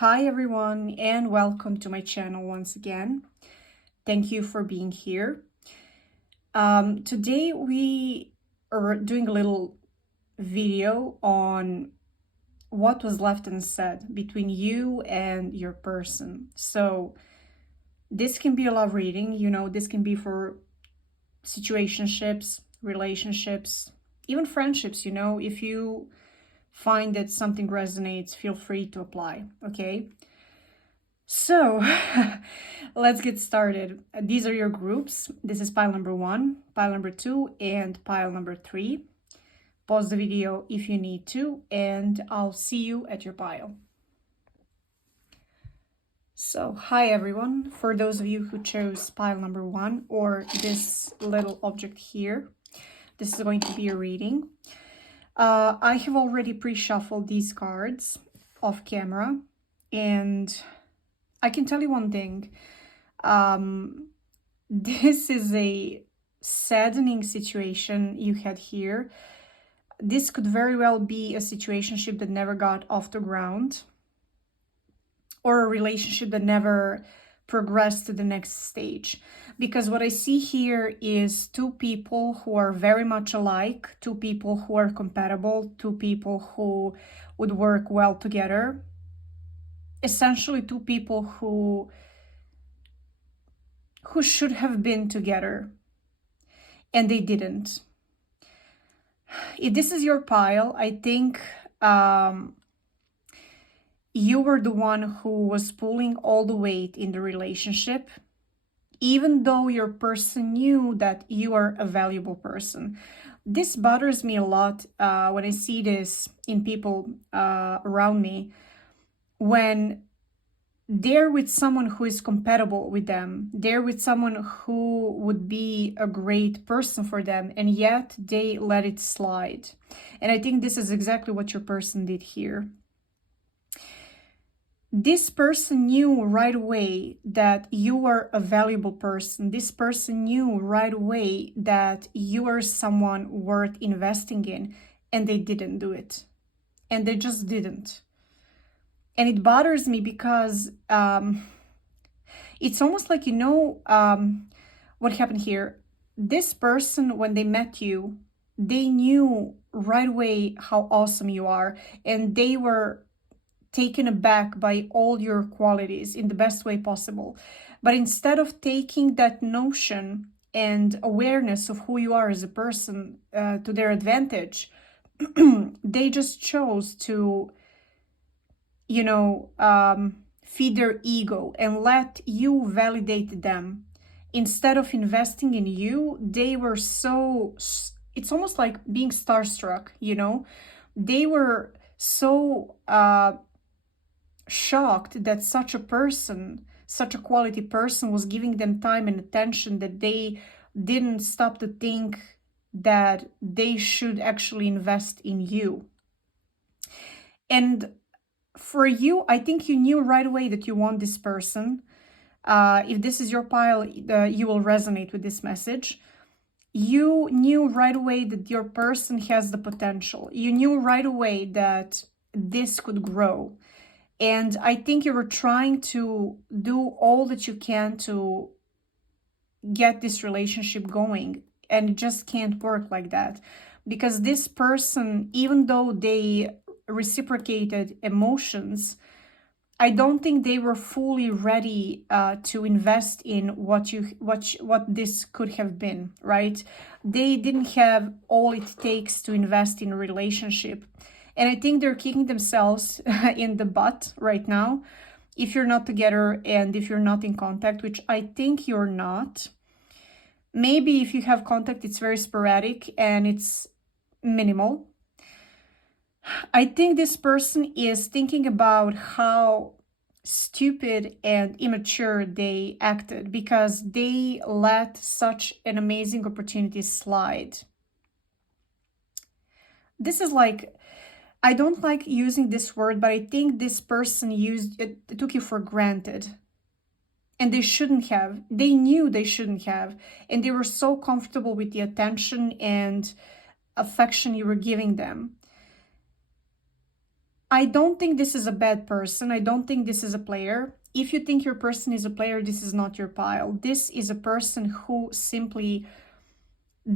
Hi everyone and welcome to my channel once again. Thank you for being here. Today we are doing a little video on what was left unsaid between you and your person. So this can be a love reading, this can be for situationships, relationships, even friendships, if you find that something resonates, feel free to apply, okay? So let's get started. These are your groups. This is pile number 1, pile number 2, and pile number 3. Pause the video if you need to, and I'll see you at your pile. So, hi everyone. For those of you who chose pile number 1 or this little object here, this is going to be a reading. I have already pre-shuffled these cards off camera, and I can tell you one thing. This is a saddening situation you had here. This could very well be a situationship that never got off the ground, or a relationship that never progressed to the next stage. Because what I see here is two people who are very much alike, two people who are compatible, two people who would work well together. Essentially two people who should have been together and they didn't. If this is your pile, I think you were the one who was pulling all the weight in the relationship, even though your person knew that you are a valuable person. This bothers me a lot when I see this in people around me, when they're with someone who is compatible with them, they're with someone who would be a great person for them, and yet they let it slide. And I think this is exactly what your person did here. This person knew right away that you are a valuable person. This person knew right away that you are someone worth investing in, and they didn't do it. And they just didn't. And it bothers me because it's almost like, what happened here. This person, when they met you, they knew right away how awesome you are, and they were taken aback by all your qualities in the best way possible. But instead of taking that notion and awareness of who you are as a person to their advantage, they just chose to feed their ego and let you validate them. Instead of investing in you, they were it's almost like being starstruck, they were so shocked that such a person, such a quality person, was giving them time and attention, that they didn't stop to think that they should actually invest in you. And for you, I think you knew right away that you want this person. If this is your pile, you will resonate with this message. You knew right away that your person has the potential. You knew right away that this could grow. And I think you were trying to do all that you can to get this relationship going. And it just can't work like that. Because this person, even though they reciprocated emotions, I don't think they were fully ready to invest in what this could have been, right? They didn't have all it takes to invest in a relationship. And I think they're kicking themselves in the butt right now if you're not together and if you're not in contact, which I think you're not. Maybe if you have contact, it's very sporadic and it's minimal. I think this person is thinking about how stupid and immature they acted because they let such an amazing opportunity slide. This is like, I don't like using this word, but I think this person took you for granted. And they shouldn't have. They knew they shouldn't have. And they were so comfortable with the attention and affection you were giving them. I don't think this is a bad person. I don't think this is a player. If you think your person is a player, this is not your pile. This is a person who simply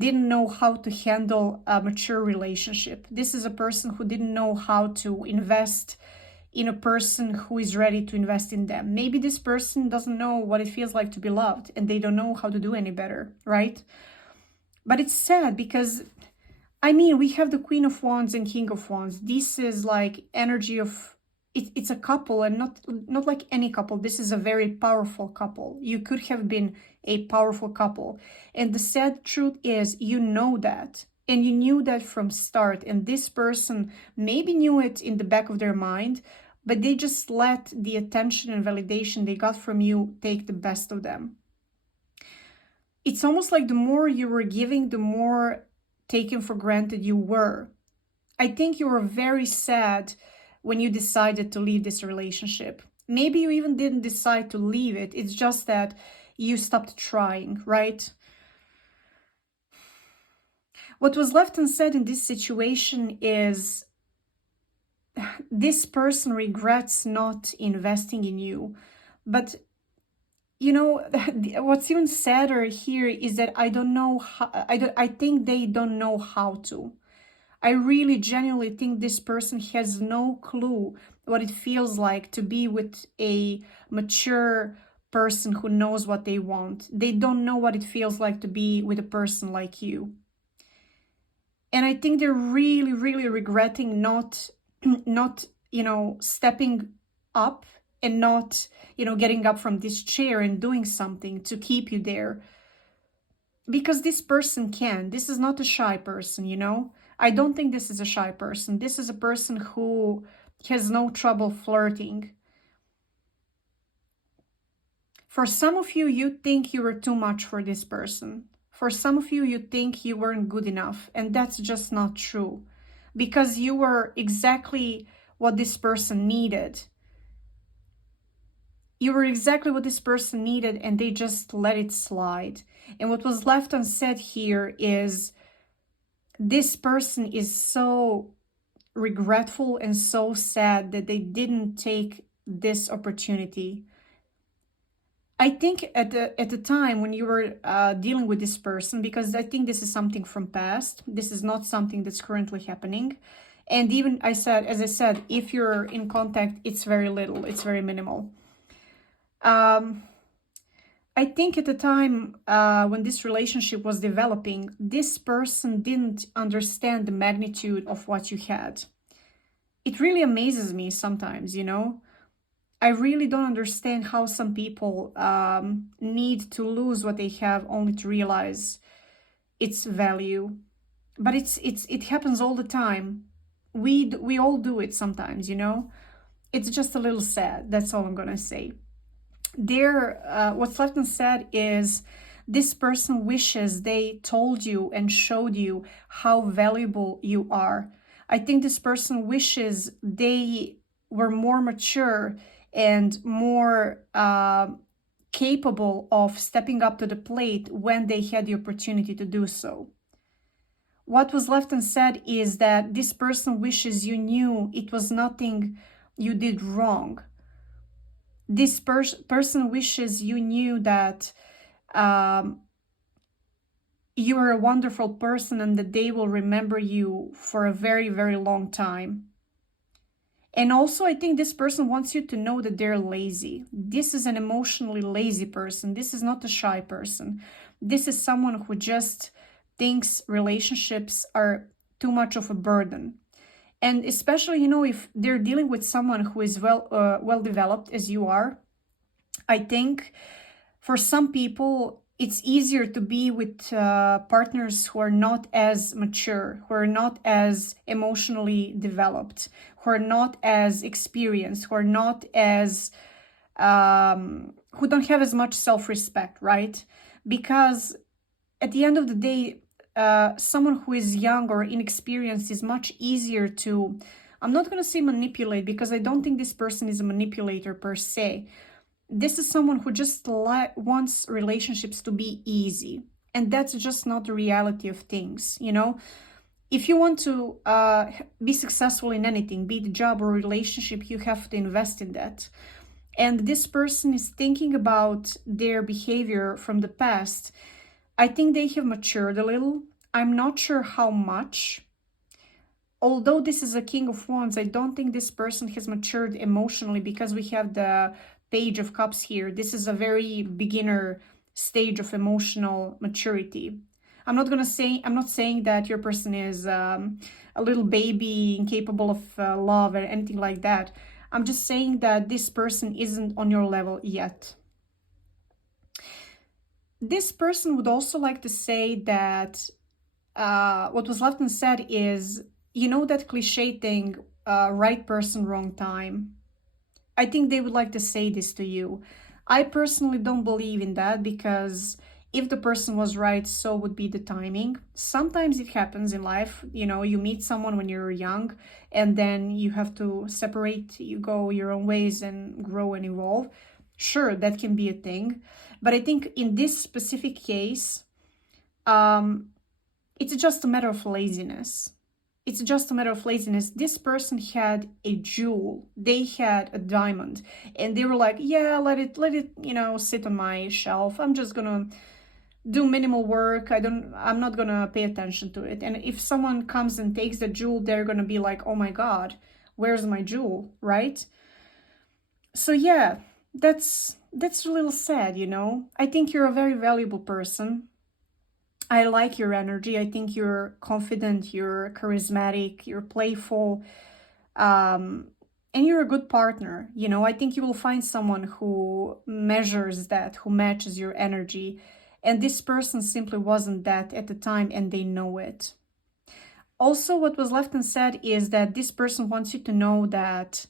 didn't know how to handle a mature relationship. This is a person who didn't know how to invest in a person who is ready to invest in them. Maybe this person doesn't know what it feels like to be loved and they don't know how to do any better, right? But it's sad because, I mean, we have the Queen of Wands and King of Wands. This is like energy of, it's a couple, and not like any couple. This is a very powerful couple. You could have been a powerful couple. And the sad truth is, you know that. And you knew that from start. And this person maybe knew it in the back of their mind, but they just let the attention and validation they got from you take the best of them. It's almost like the more you were giving, the more taken for granted you were. I think you were very sad when you decided to leave this relationship. Maybe you even didn't decide to leave it. It's just that you stopped trying, right? What was left unsaid in this situation is this person regrets not investing in you. But, you know, what's even sadder here is that I don't know how, I think they don't know how to. I really genuinely think this person has no clue what it feels like to be with a mature person who knows what they want. They don't know what it feels like to be with a person like you. And I think they're really, really regretting not, stepping up and not, getting up from this chair and doing something to keep you there. Because this person can. This is not a shy person, I don't think this is a shy person. This is a person who has no trouble flirting. For some of you, you think you were too much for this person. For some of you, you think you weren't good enough, and that's just not true. Because you were exactly what this person needed. You were exactly what this person needed, and they just let it slide. And what was left unsaid here is this person is so regretful and so sad that they didn't take this opportunity. I think at the time when you were dealing with this person, because I think this is something from past, this is not something that's currently happening. And even as I said, if you're in contact, it's very little, it's very minimal. I think at the time when this relationship was developing, this person didn't understand the magnitude of what you had. It really amazes me sometimes, I really don't understand how some people need to lose what they have only to realize its value. But it happens all the time. We all do it sometimes, It's just a little sad. That's all I'm gonna say. What's left unsaid is this person wishes they told you and showed you how valuable you are. I think this person wishes they were more mature and more capable of stepping up to the plate when they had the opportunity to do so. What was left unsaid is that this person wishes you knew it was nothing you did wrong. This person wishes you knew that you are a wonderful person and that they will remember you for a very, very long time. And also, I think this person wants you to know that they're lazy. This is an emotionally lazy person. This is not a shy person. This is someone who just thinks relationships are too much of a burden. And especially, if they're dealing with someone who is well developed as you are, I think for some people, it's easier to be with partners who are not as mature, who are not as emotionally developed, who are not as experienced, who are not as, who don't have as much self-respect, right? Because at the end of the day, someone who is young or inexperienced is much easier to, I'm not going to say manipulate, because I don't think this person is a manipulator per se. This is someone who just wants relationships to be easy. And that's just not the reality of things, If you want to be successful in anything, be it a job or relationship, you have to invest in that. And this person is thinking about their behavior from the past. I think they have matured a little. I'm not sure how much. Although this is a King of Wands, I don't think this person has matured emotionally, because we have the Page of Cups here. This is a very beginner stage of emotional maturity. I'm not saying that your person is a little baby, incapable of love or anything like that. I'm just saying that this person isn't on your level yet. This person would also like to say that what was left unsaid is, you know, that cliche thing, right person, wrong time. I think they would like to say this to you. I personally don't believe in that, because if the person was right, so would be the timing. Sometimes it happens in life, you know, you meet someone when you're young and then you have to separate, you go your own ways and grow and evolve. Sure, that can be a thing. But I think in this specific case, it's just a matter of laziness. It's just a matter of laziness. This person had a jewel, they had a diamond, and they were like, yeah, let it, you know, sit on my shelf. I'm just gonna do minimal work. I'm not gonna pay attention to it. And if someone comes and takes the jewel, they're gonna be like, oh my God, where's my jewel, right? So yeah, that's a little sad, you know. I think you're a very valuable person. I like your energy. I think you're confident, you're charismatic, you're playful, and you're a good partner. You know, I think you will find someone who measures that, who matches your energy. And this person simply wasn't that at the time, and they know it. Also, what was left unsaid is that this person wants you to know that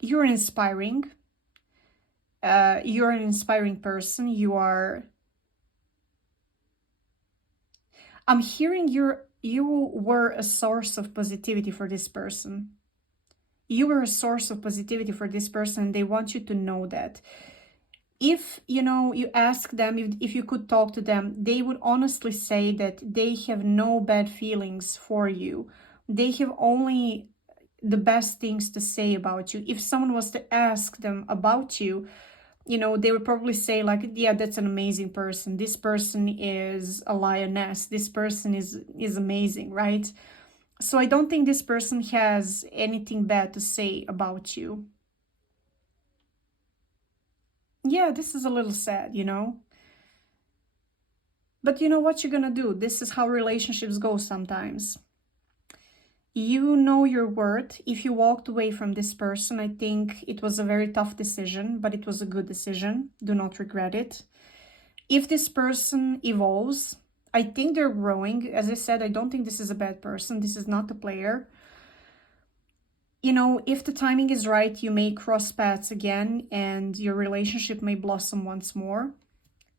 you're inspiring. You're an inspiring person. I'm hearing you were a source of positivity for this person. You were a source of positivity for this person, and they want you to know that. If, you know, you ask them if you could talk to them, they would honestly say that they have no bad feelings for you. They have only the best things to say about you. If someone was to ask them about you, you know, they would probably say like, yeah, that's an amazing person. This person is a lioness. This person is amazing, right? So I don't think this person has anything bad to say about you. Yeah, this is a little sad, you know? But you know what you're gonna do? This is how relationships go sometimes. You know your worth. If you walked away from this person, I think it was a very tough decision, but it was a good decision. Do not regret it. If this person evolves, I think they're growing. As I said, I don't think this is a bad person. This is not a player. You know, if the timing is right, you may cross paths again and your relationship may blossom once more.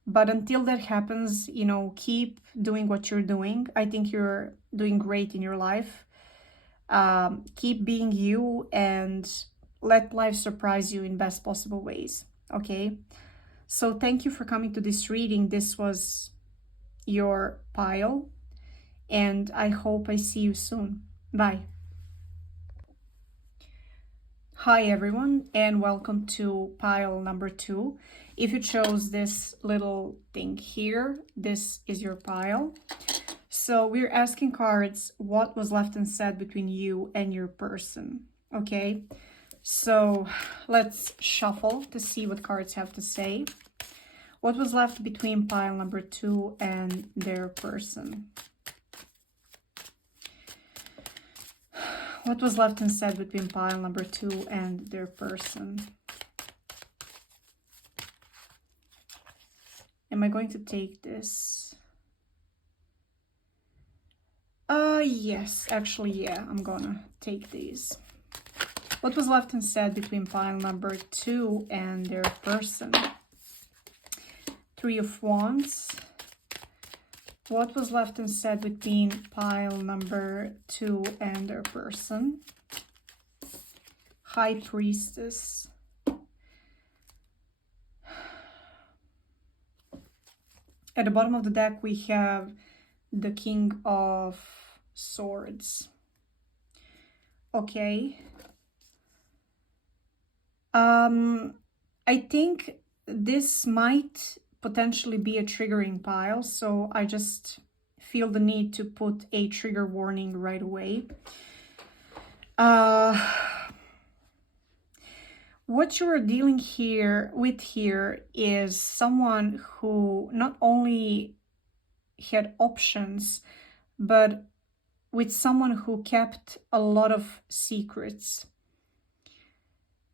But until that happens, you know, keep doing what you're doing. I think you're doing great in your life. Keep being you and let life surprise you in best possible ways. Okay, so thank you for coming to this reading. This was your pile, and I hope I see you soon. Bye. Hi everyone, and welcome to pile number 2. If you chose this little thing here, this is your pile. So we're asking cards what was left unsaid between you and your person. Okay, so let's shuffle to see what cards have to say. What was left between pile number 2 and their person? What was left unsaid between pile number 2 and their person? Am I going to take this? Yes, actually, yeah, I'm gonna take these. What was left unsaid between pile number 2 and their person? 3 of Wands. What was left unsaid between pile number 2 and their person? High Priestess. At the bottom of the deck, we have the King of Swords. Okay. I think this might potentially be a triggering pile, so I just feel the need to put a trigger warning right away. What you're dealing with here is someone who not only had options, but with someone who kept a lot of secrets.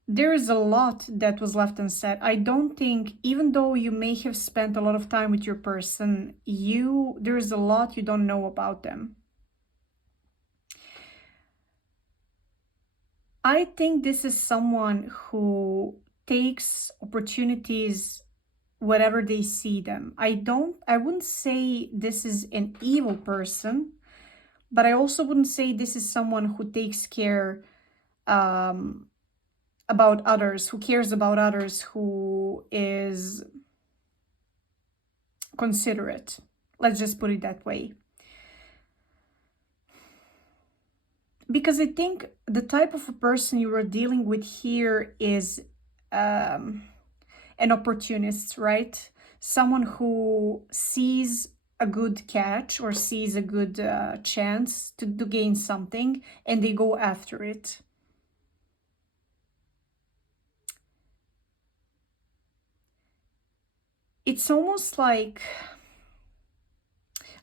There is a lot that was left unsaid. I don't think, even though you may have spent a lot of time with your person, there is a lot you don't know about them. I think this is someone who takes opportunities wherever they see them. I wouldn't say this is an evil person, but I also wouldn't say this is someone who takes care about others, who cares about others, who is considerate. Let's just put it that way. Because I think the type of a person you are dealing with here is an opportunist, right? Someone who sees a good catch or sees a good chance to gain something, and they go after it. It's almost like,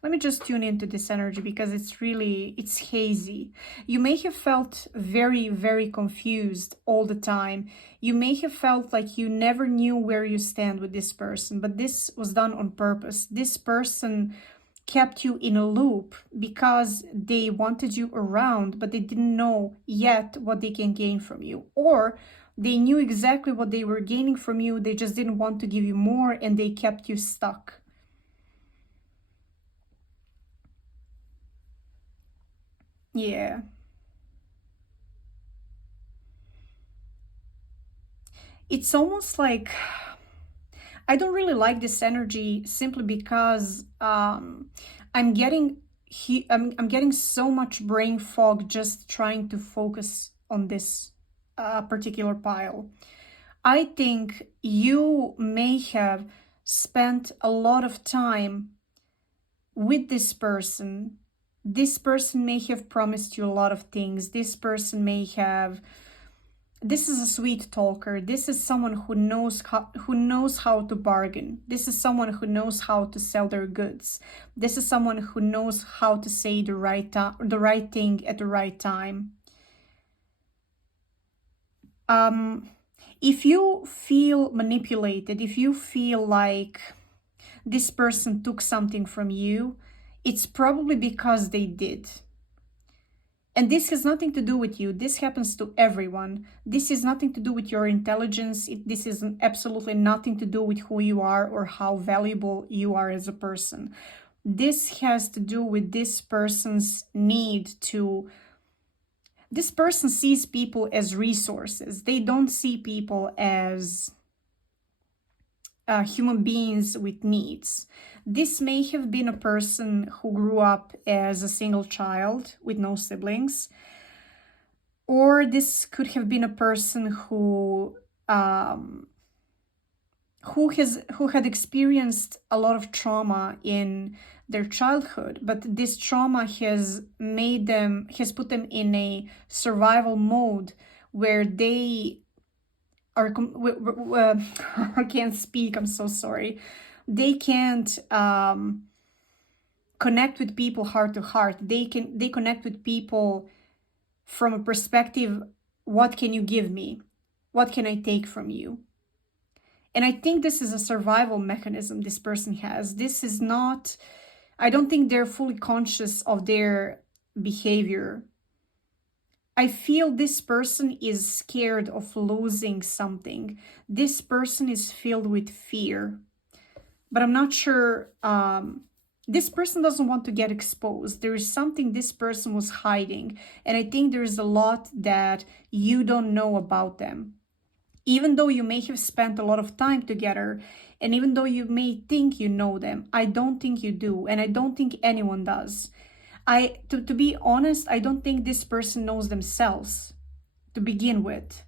let me just tune into this energy because it's hazy. You may have felt very, very confused all the time. You may have felt like you never knew where you stand with this person, but this was done on purpose. This person kept you in a loop because they wanted you around, but they didn't know yet what they can gain from you. Or they knew exactly what they were gaining from you, they just didn't want to give you more, and they kept you stuck. Yeah. It's almost like I don't really like this energy simply because I'm getting I'm getting so much brain fog just trying to focus on this particular pile. I think you may have spent a lot of time with this person. This person may have promised you a lot of things. This person may have, this is a sweet talker. This is someone who knows how to bargain. This is someone who knows how to sell their goods. This is someone who knows how to say the right thing at the right time. If you feel manipulated, if you feel like this person took something from you, it's probably because they did. And this has nothing to do with you. This happens to everyone. This is nothing to do with your intelligence. This is absolutely nothing to do with who you are or how valuable you are as a person. This has to do with this person's need to... This person sees people as resources. They don't see people as human beings with needs. This may have been a person who grew up as a single child with no siblings, or this could have been a person who had experienced a lot of trauma in their childhood, but this trauma has put them in a survival mode where they are I can't speak, I'm so sorry. They can't connect with people heart to heart. They connect with people from a perspective, what can you give me? What can I take from you? And I think this is a survival mechanism this person has. This is not, I don't think they're fully conscious of their behavior. I feel this person is scared of losing something. This person is filled with fear. But I'm not sure, this person doesn't want to get exposed. There is something this person was hiding. And I think there's a lot that you don't know about them. Even though you may have spent a lot of time together, and even though you may think you know them, I don't think you do, and I don't think anyone does. To be honest, I don't think this person knows themselves to begin with.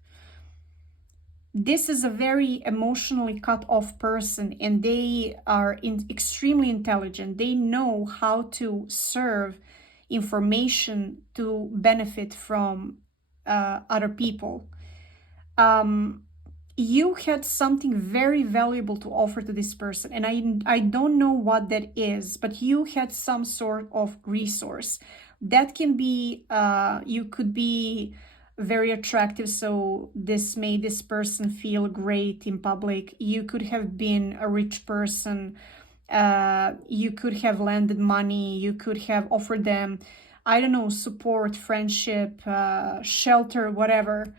This is a very emotionally cut off person, and they are extremely intelligent. They know how to serve information to benefit from other people. You had something very valuable to offer to this person, and I don't know what that is, but you had some sort of resource that can be you could be very attractive, so this made this person feel great in public. You could have been a rich person, you could have lended money, you could have offered them, I don't know, support, friendship, shelter, whatever.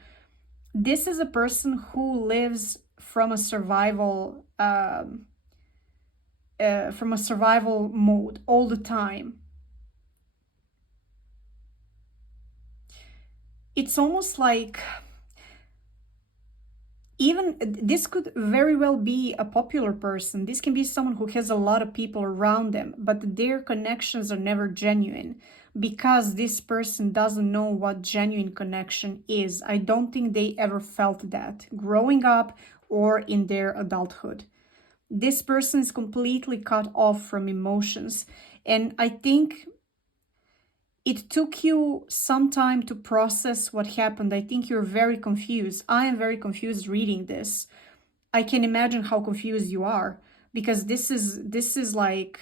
This is a person who lives from a survival mode all the time. It's almost like even this could very well be a popular person. This can be someone who has a lot of people around them, but their connections are never genuine because this person doesn't know what genuine connection is. I don't think they ever felt that growing up or in their adulthood. This person is completely cut off from emotions. And I think it took you some time to process what happened. I think you're very confused. I am very confused reading this. I can imagine how confused you are, because this is like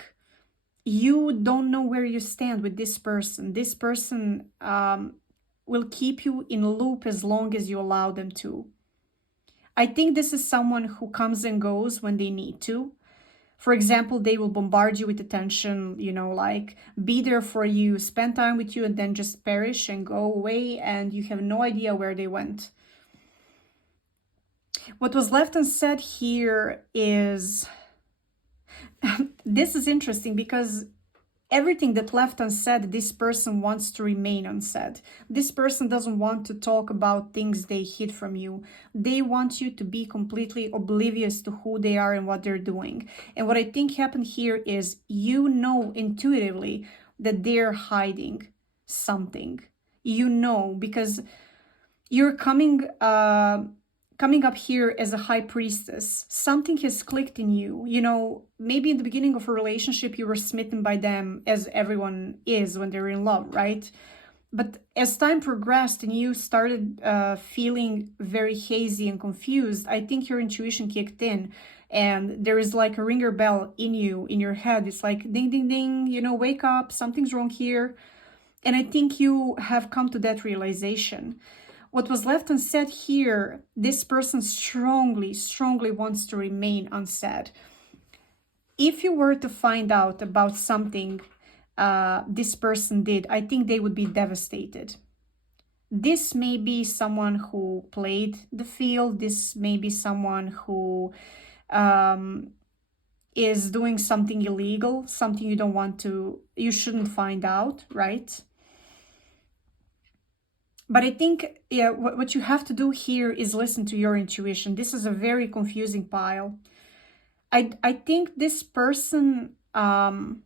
you don't know where you stand with this person. This person will keep you in a loop as long as you allow them to. I think this is someone who comes and goes when they need to. For example, they will bombard you with attention, like be there for you, spend time with you, and then just perish and go away, and you have no idea where they went. What was left unsaid here is this is interesting because everything that left unsaid, this person wants to remain unsaid. This person doesn't want to talk about things they hid from you. They want you to be completely oblivious to who they are and what they're doing. And what I think happened here is you know intuitively that they're hiding something. You know, because you're coming up here as a high priestess. Something has clicked in you. Maybe in the beginning of a relationship, you were smitten by them, as everyone is when they're in love, right? But as time progressed and you started feeling very hazy and confused, I think your intuition kicked in. And there is like a ringer bell in you, in your head. It's like, ding, ding, ding, wake up, something's wrong here. And I think you have come to that realization. What was left unsaid here, this person strongly, strongly wants to remain unsaid. If you were to find out about something this person did, I think they would be devastated. This may be someone who played the field. This may be someone who is doing something illegal, something you shouldn't find out, right? But I think, what you have to do here is listen to your intuition. This is a very confusing pile. I think this person, the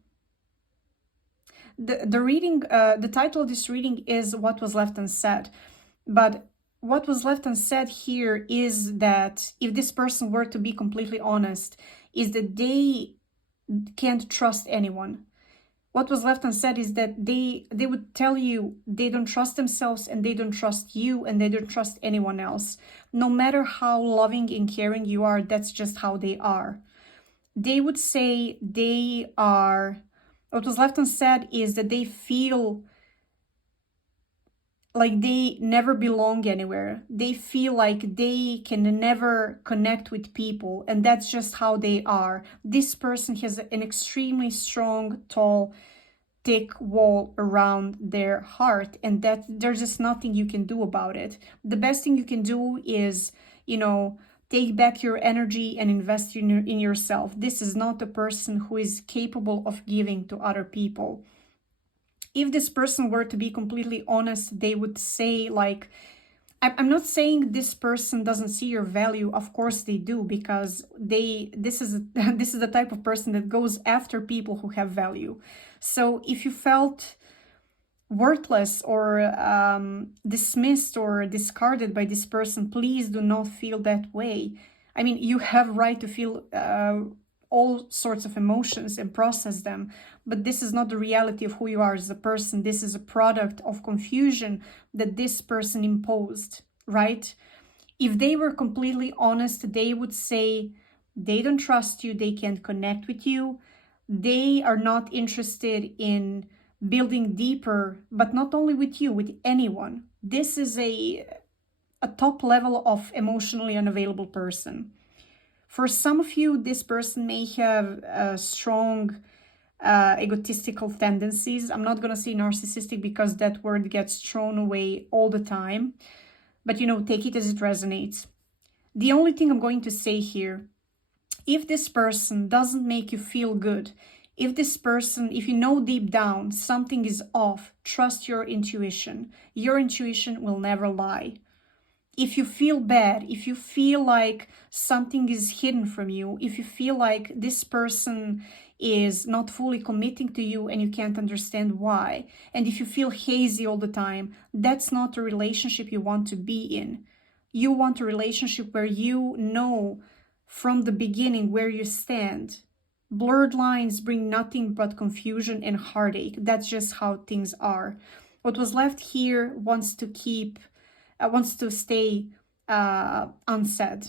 reading, the title of this reading is What Was Left Unsaid. But what was left unsaid here is that if this person were to be completely honest, is that they can't trust anyone. What was left unsaid is that they would tell you they don't trust themselves, and they don't trust you, and they don't trust anyone else. No matter how loving and caring you are, that's just how they are. They would say what was left unsaid is that they feel like they never belong anywhere. They feel like they can never connect with people, and that's just how they are. This person has an extremely strong, tall, thick wall around their heart, and that there's just nothing you can do about it. The best thing you can do is, take back your energy and invest in yourself. This is not a person who is capable of giving to other people. If this person were to be completely honest, they would say, like, I'm not saying this person doesn't see your value. Of course they do, because this is this is the type of person that goes after people who have value. So if you felt worthless or dismissed or discarded by this person, please do not feel that way. I mean, you have right to feel all sorts of emotions and process them, but this is not the reality of who you are as a person. This is a product of confusion that this person imposed, right? If they were completely honest, they would say they don't trust you, they can't connect with you, they are not interested in building deeper, but not only with you, with anyone. This is a top level of emotionally unavailable person. For some of you, this person may have strong egotistical tendencies. I'm not going to say narcissistic because that word gets thrown away all the time. But, take it as it resonates. The only thing I'm going to say here, if this person doesn't make you feel good, if this person, if you know deep down something is off, trust your intuition. Your intuition will never lie. If you feel bad, if you feel like something is hidden from you, if you feel like this person is not fully committing to you and you can't understand why, and if you feel hazy all the time, that's not a relationship you want to be in. You want a relationship where you know from the beginning where you stand. Blurred lines bring nothing but confusion and heartache. That's just how things are. What was left here wants to stay unsaid.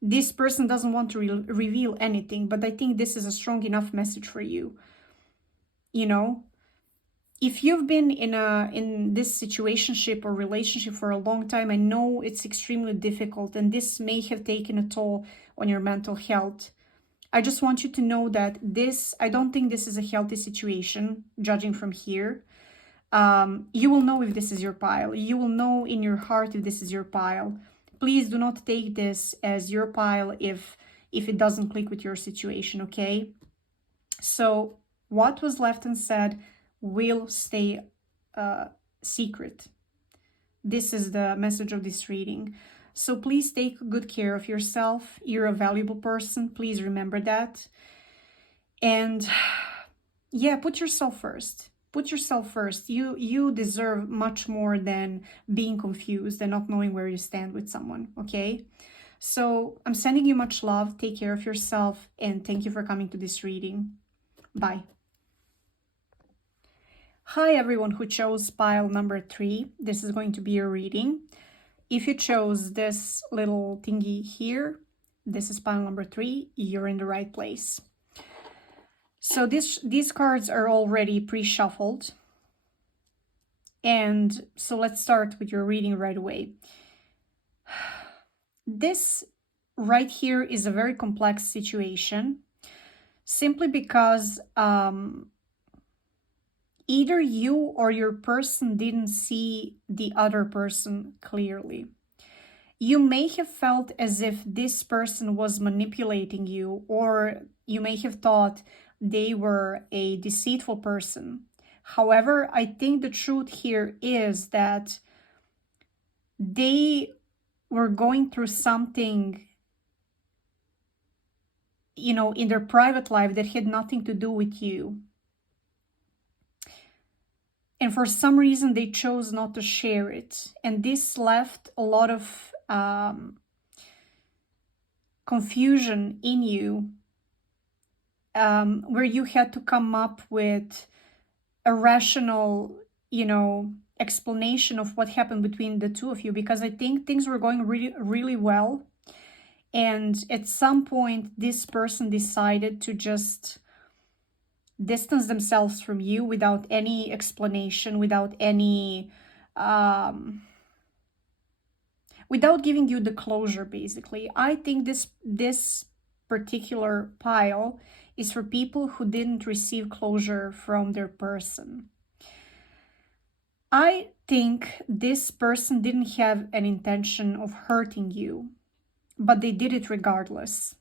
This person doesn't want to reveal anything, but I think this is a strong enough message for you. If you've been in this situationship or relationship for a long time, I know it's extremely difficult, and this may have taken a toll on your mental health. I just want you to know that I don't think this is a healthy situation, judging from here. You will know if this is your pile. You will know in your heart if this is your pile. Please do not take this as your pile if it doesn't click with your situation, okay? So what was left unsaid will stay secret. This is the message of this reading. So please take good care of yourself. You're a valuable person. Please remember that. And yeah, put yourself first. Put yourself first. You deserve much more than being confused and not knowing where you stand with someone, okay? So I'm sending you much love. Take care of yourself, and thank you for coming to this reading. Bye. Hi, everyone who chose pile number 3. This is going to be your reading. If you chose this little thingy here, this is pile number 3, you're in the right place. So these cards are already pre-shuffled. And so let's start with your reading right away. This right here is a very complex situation, simply because either you or your person didn't see the other person clearly. You may have felt as if this person was manipulating you, or you may have thought they were a deceitful person. However, I think the truth here is that they were going through something, in their private life that had nothing to do with you. And for some reason, they chose not to share it. And this left a lot of confusion in you, where you had to come up with a rational, explanation of what happened between the two of you, because I think things were going really, really well. And at some point, this person decided to just distance themselves from you without any explanation, without any, without giving you the closure, basically. I think this particular pile is for people who didn't receive closure from their person. I think this person didn't have an intention of hurting you, but they did it regardless.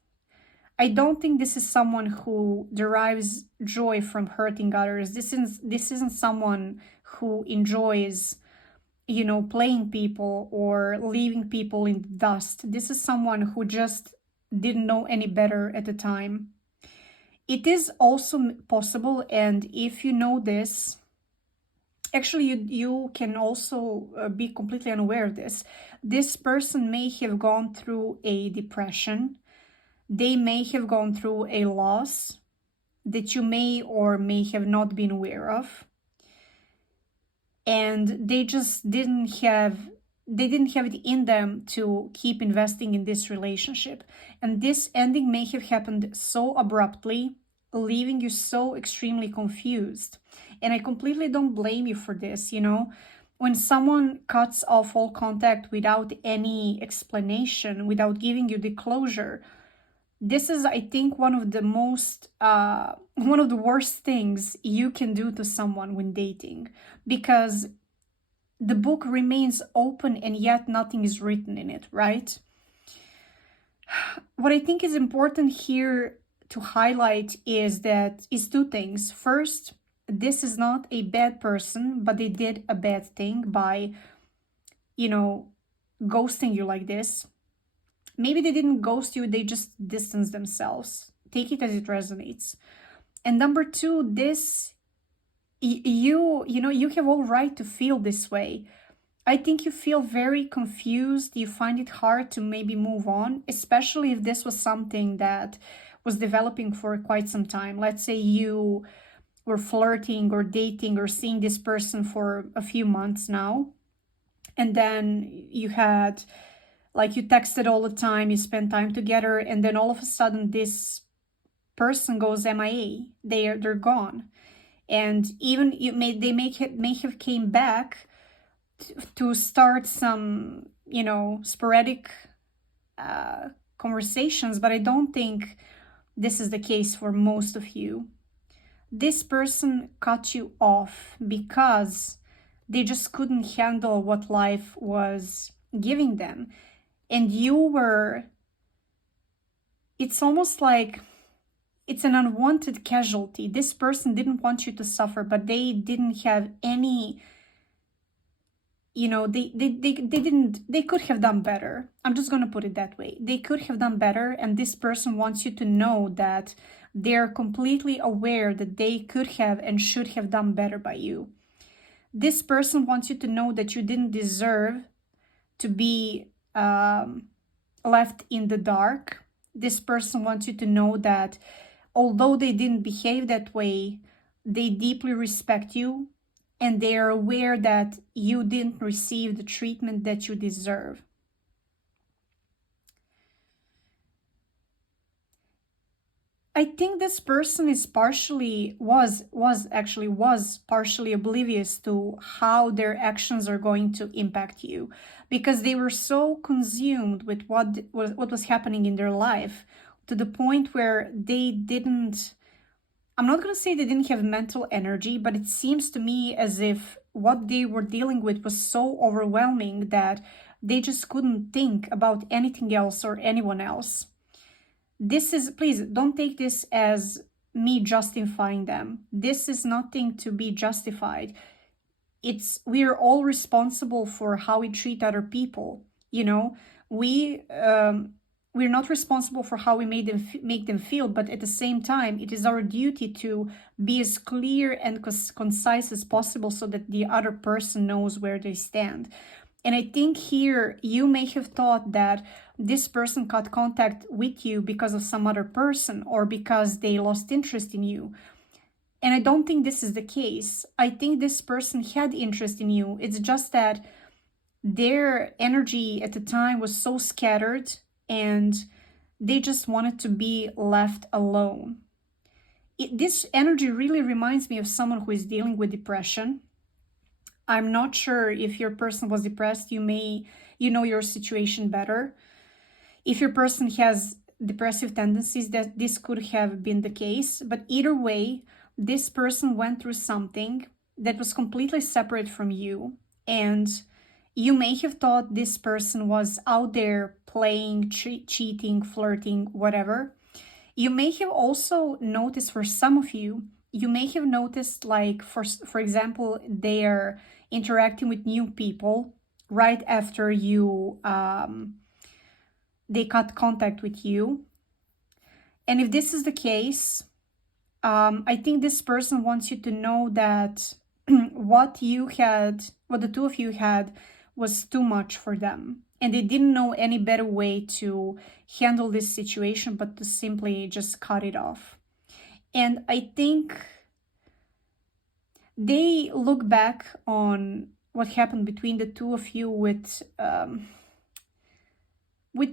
I don't think this is someone who derives joy from hurting others. This isn't someone who enjoys playing people or leaving people in the dust. This is someone who just didn't know any better at the time. It is also possible, and if you know this, actually you can also be completely unaware of this. This person may have gone through a depression. They may have gone through a loss that you may or may have not been aware of. And they just didn't have it in them to keep investing in this relationship. And this ending may have happened so abruptly, leaving you so extremely confused. And I completely don't blame you for this. When someone cuts off all contact without any explanation, without giving you the closure, this is, I think, one of the worst things you can do to someone when dating, because the book remains open and yet nothing is written in it, right? What I think is important here to highlight is two things. First, this is not a bad person, but they did a bad thing by, ghosting you like this. Maybe they didn't ghost you, they just distanced themselves. Take it as it resonates. And number two, you have all right to feel this way. I think you feel very confused. You find it hard to maybe move on, especially if this was something that was developing for quite some time. Let's say you were flirting or dating or seeing this person for a few months now, and then you had, like, you texted all the time, you spent time together, and then all of a sudden this person goes MIA. They're gone. And even they may have came back to start some, sporadic conversations, but I don't think this is the case for most of you. This person cut you off because they just couldn't handle what life was giving them. And it's almost like it's an unwanted casualty. This person didn't want you to suffer, but they didn't have any, they could have done better. I'm just going to put it that way. They could have done better, and this person wants you to know that they're completely aware that they could have and should have done better by you. This person wants you to know that you didn't deserve to be left in the dark. This person wants you to know that although they didn't behave that way, they deeply respect you, and they are aware that you didn't receive the treatment that you deserve. I think this person was partially oblivious to how their actions are going to impact you, because they were so consumed with what was happening in their life, to the point where they didn't, I'm not going to say they didn't have mental energy, but it seems to me as if what they were dealing with was so overwhelming that they just couldn't think about anything else or anyone else. Please don't take this as me justifying them. This is nothing to be justified. We are all responsible for how we treat other people. We're not responsible for how we make them feel, but at the same time, it is our duty to be as clear and concise as possible so that the other person knows where they stand. And I think here you may have thought that this person cut contact with you because of some other person or because they lost interest in you. And I don't think this is the case. I think this person had interest in you. It's just that their energy at the time was so scattered and they just wanted to be left alone. This energy really reminds me of someone who is dealing with depression. I'm not sure if your person was depressed. You know your situation better. If your person has depressive tendencies, that this could have been the case. But either way, this person went through something that was completely separate from you. And you may have thought this person was out there playing, cheating, flirting, whatever. You may have also noticed, for some of you, you may have noticed, like, for example, their interacting with new people right after they cut contact with you. And if this is the case, I think this person wants you to know that what the two of you had, was too much for them. And they didn't know any better way to handle this situation but to simply just cut it off. And I think they look back on what happened between the two of you with a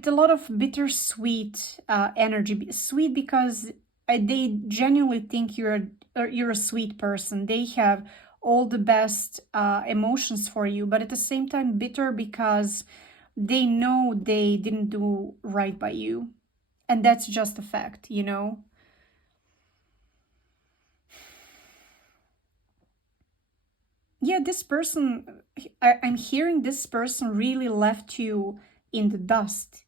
lot of bittersweet energy. Sweet because they genuinely think you're a sweet person. They have all the best emotions for you, but at the same time bitter because they know they didn't do right by you. And that's just a fact, you know? Yeah, this person, I'm hearing this person really left you in the dust.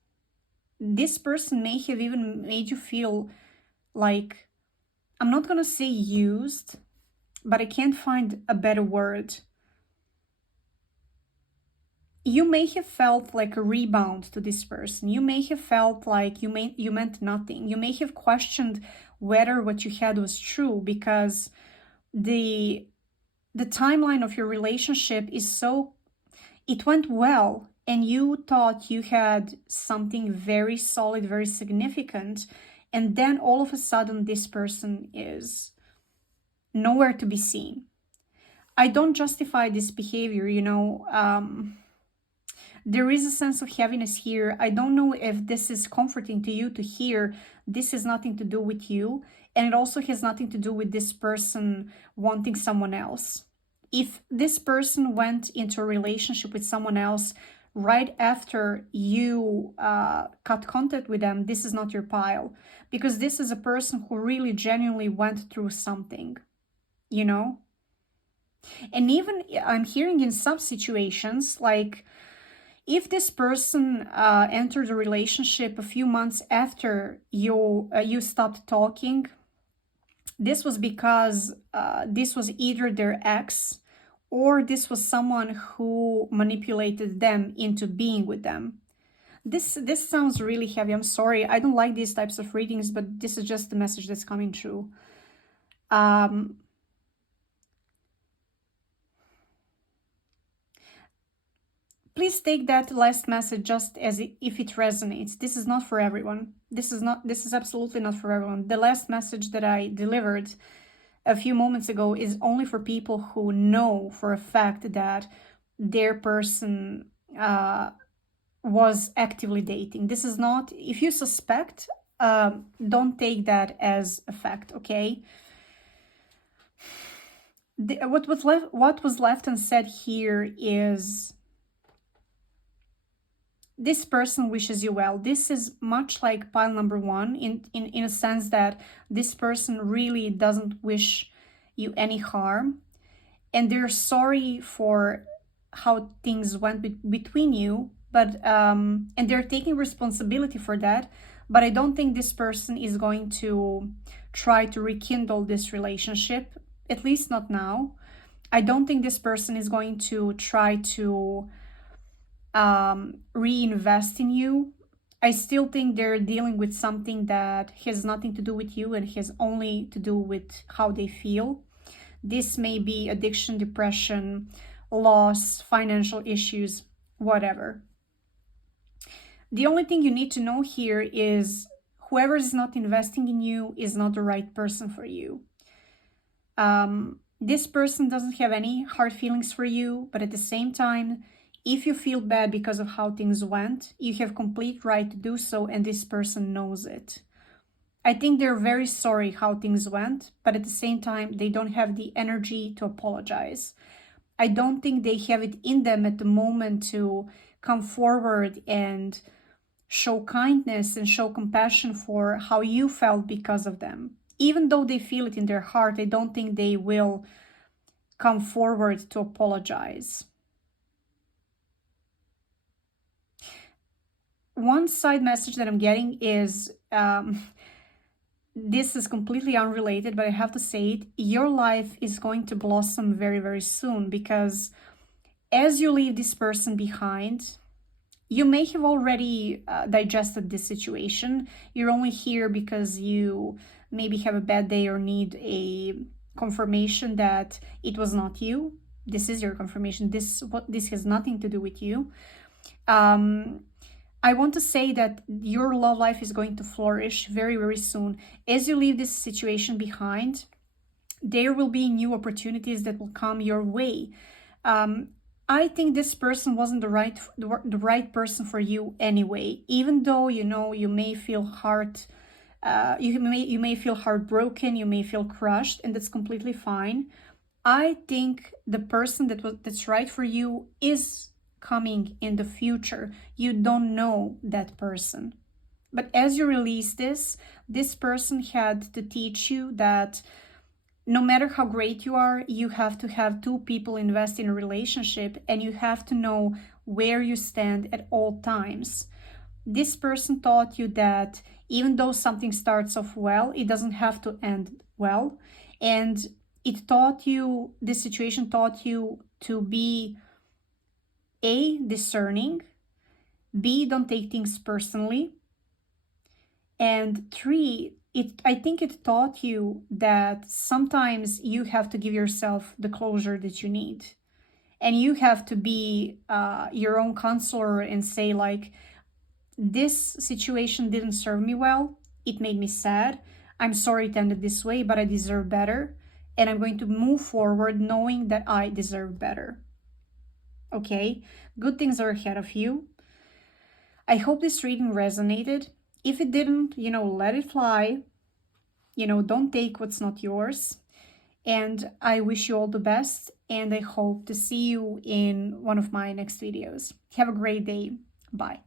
This person may have even made you feel like, I'm not gonna say used, but I can't find a better word. You may have felt like a rebound to this person. You may have felt like you meant nothing. You may have questioned whether what you had was true, because the timeline of your relationship is so, it went well and you thought you had something very solid, very significant, and then all of a sudden this person is nowhere to be seen. I don't justify this behavior, you know. There is a sense of heaviness here. I don't know if this is comforting to you to hear. This has nothing to do with you, and it also has nothing to do with this person wanting someone else. If this person went into a relationship with someone else right after you cut contact with them, this is not your pile, because this is a person who really genuinely went through something, you know? And even I'm hearing in some situations, like, if this person entered a relationship a few months after you stopped talking, this was because this was either their ex, or this was someone who manipulated them into being with them. This sounds really heavy. I'm sorry. I don't like these types of readings, but this is just the message that's coming through. Please take that last message just as if it resonates. This is not for everyone. This is absolutely not for everyone. The last message that I delivered a few moments ago is only for people who know for a fact that their person was actively dating. This is not, if you suspect, don't take that as a fact, okay? What was left unsaid here is, this person wishes you well. This is much like pile number one in a sense that this person really doesn't wish you any harm, and they're sorry for how things went between you, but and they're taking responsibility for that. But I don't think this person is going to try to rekindle this relationship, at least not now. I don't think this person is going to try to reinvest in you. I still think they're dealing with something that has nothing to do with you and has only to do with how they feel. This may be addiction, depression, loss, financial issues, whatever. The only thing you need to know here is whoever is not investing in you is not the right person for you. This person doesn't have any hard feelings for you, but at the same time, if you feel bad because of how things went, you have complete right to do so, and this person knows it. I think they're very sorry how things went, but at the same time, they don't have the energy to apologize. I don't think they have it in them at the moment to come forward and show kindness and show compassion for how you felt because of them. Even though they feel it in their heart, I don't think they will come forward to apologize. One side message that I'm getting is, this is completely unrelated, but I have to say it, your life is going to blossom very, very soon, because as you leave this person behind, you may have already digested this situation. You're only here because you maybe have a bad day or need a confirmation that it was not you. This is your confirmation. This has nothing to do with you. I want to say that your love life is going to flourish very, very soon. As you leave this situation behind, there will be new opportunities that will come your way. I think this person wasn't the right person for you anyway. Even though you may feel you may feel heartbroken, you may feel crushed, and that's completely fine. I think the person that's right for you is coming in the future. You don't know that person. But as you release this person had to teach you that no matter how great you are, you have to have two people invest in a relationship, and you have to know where you stand at all times. This person taught you that even though something starts off well, it doesn't have to end well. And this situation taught you to be A, discerning, B, don't take things personally, and 3, I think it taught you that sometimes you have to give yourself the closure that you need. And you have to be your own counselor and say, like, this situation didn't serve me well. It made me sad. I'm sorry it ended this way, but I deserve better. And I'm going to move forward knowing that I deserve better. Okay? Good things are ahead of you. I hope this reading resonated. If it didn't, let it fly. Don't take what's not yours. And I wish you all the best, and I hope to see you in one of my next videos. Have a great day. Bye.